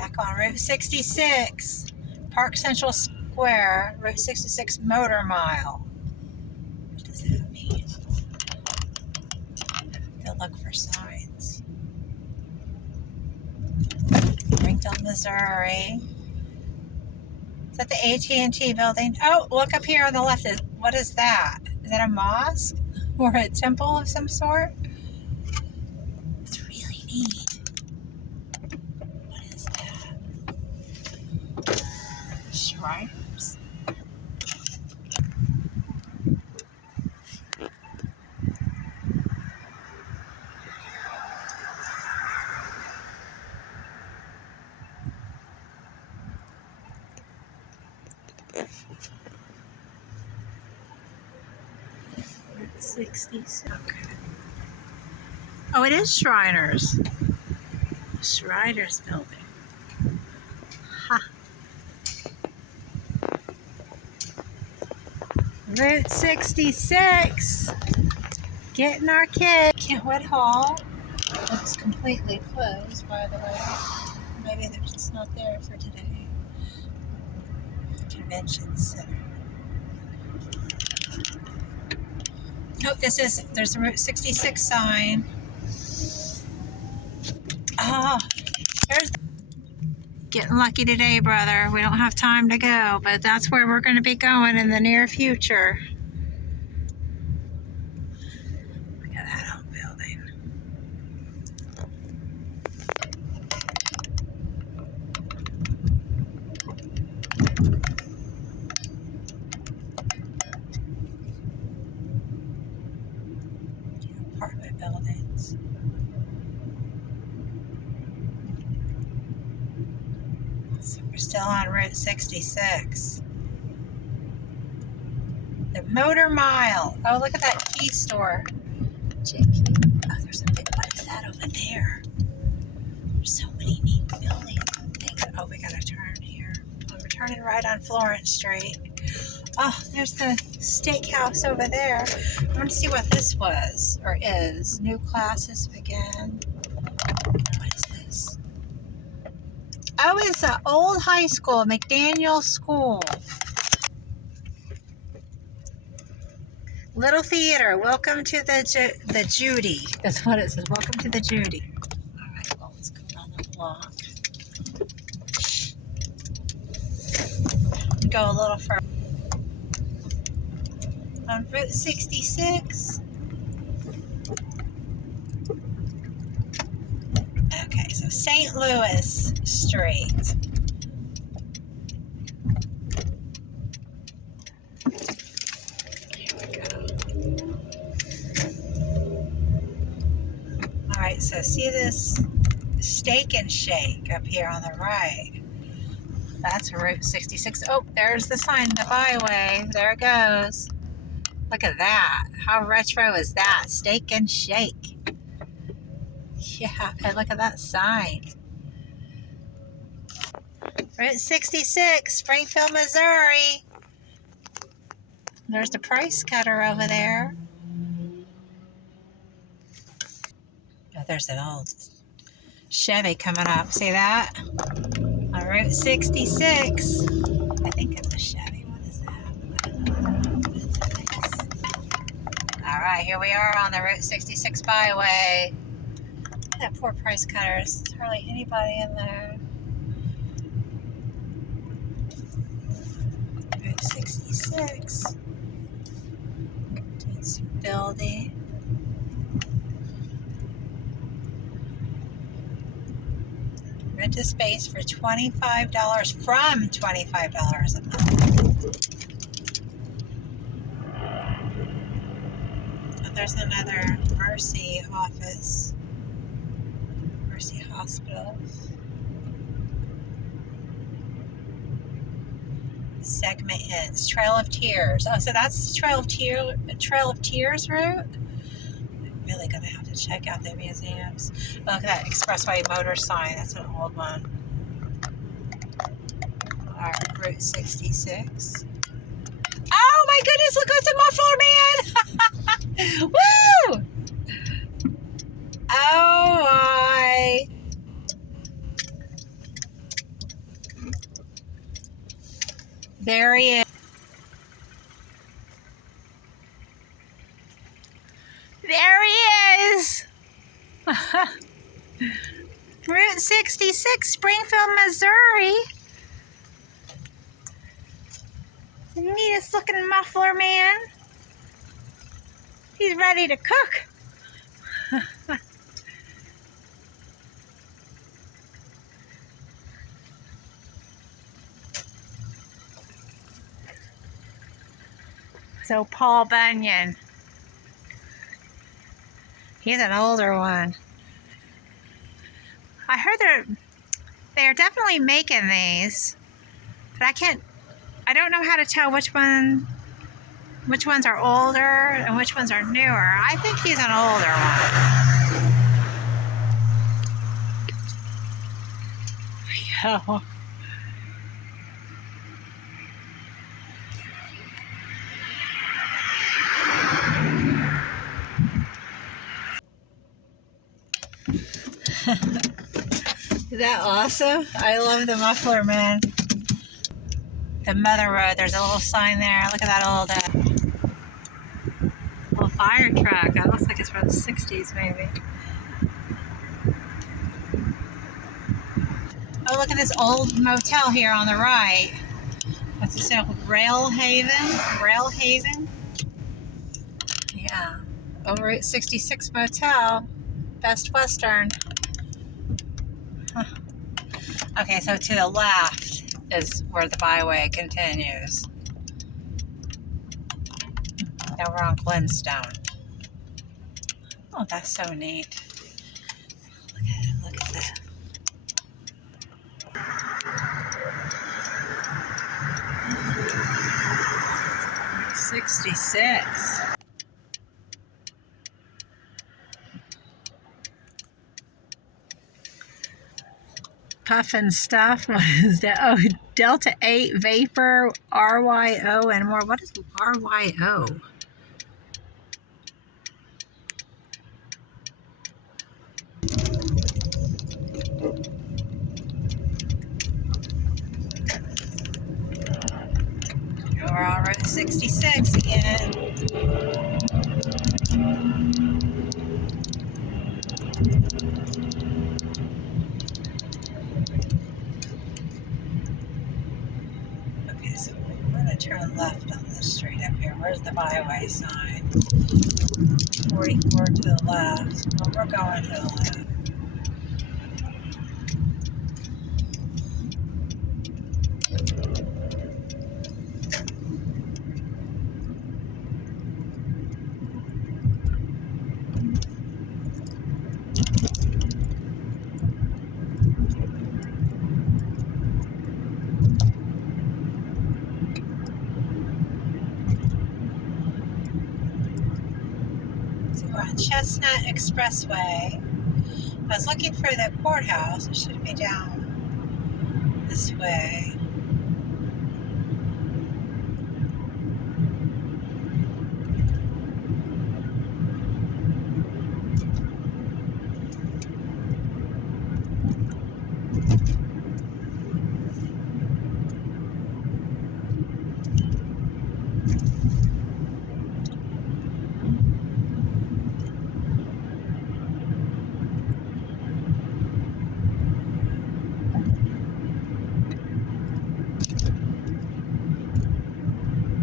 Back on Route 66, Park Central Square, Route 66 Motor Mile. What does that mean? Go look for signs. Springfield, Missouri. Is that the AT&T building? Oh, look up here on the left. What is that? Is that a mosque or a temple of some sort? It's really neat. What is that? Shriners. Route 66. Okay. Oh, it is Shriners. Shriners building. Ha. Route 66. Getting our kid. Kentwood Hall. Looks completely closed, by the way. Maybe they're just not there for today. Convention Center. Nope, there's a Route 66 sign. Oh, there's getting lucky today, brother. We don't have time to go, but that's where we're going to be going in the near future. Look at that old building. Apartment buildings. So we're still on Route 66. The Motor Mile. Oh, look at that key store. Oh, there's a big, what is that over there? There's so many neat buildings and things. Oh, we gotta turn here. Oh, we're turning right on Florence Street. Oh, there's the steakhouse over there. I want to see what this was, or is. New classes begin. What is this? Oh, it's an old high school, McDaniel School. Little theater. Welcome to the Judy. That's what it says. Welcome to the Judy. All right, well, let's go down the block. Go a little further. On Route 66. Okay, so St. Louis Street. Here we go. All right, so see this Steak and Shake up here on the right. That's Route 66. Oh, there's the sign, the byway. There it goes. Look at that. How retro is that? Steak and Shake. Yeah, and look at that sign. Route 66, Springfield, Missouri. There's the price cutter over there. Oh, there's an old Chevy coming up. See that? On Route 66. I think it's a Chevy. What is that? It's a mix. All right, here we are on the Route 66 byway. That poor price cutters. There's hardly anybody in there. Route 66. Doing some building. Rent a space for $25 from $25 a month. Oh, there's another Mercy office. Mercy Hospital. Segment ends. Trail of Tears. Oh, so that's the Trail of Tears route? I'm really gonna have to check out the museums. Oh, look at that Expressway motor sign. That's an old one. Alright, Route 66. Oh my goodness, look what's a Muffler man! Woo! Oh my. There he is. There he is. Route 66, Springfield, Missouri. The neatest looking muffler man. He's ready to cook. So Paul Bunyan. He's an older one. I heard they're definitely making these, but I don't know how to tell which ones are older and which ones are newer. I think he's an older one. Yo. Is that awesome? I love the muffler man. The Mother Road, there's a little sign there. Look at that old little fire truck. That looks like it's from the 60s maybe. Oh, look at this old motel here on the right. What's it say? Rail Haven? Yeah. Over Route 66 Motel. Best Western. Huh. Okay, so to the left is where the byway continues. Now we're on Glenstone. Oh, that's so neat. Look at it, look at that. Route 66. Puffin stuff. What is that? Oh, Delta 8 Vapor, RYO, and more. What is RYO? We're on Route 66 again. Okay, so we're going to turn left on this street up here. Where's the byway sign? 44 to the left. Well, we're going to the left. We're on Chestnut Expressway. I was looking for the courthouse. It should be down this way.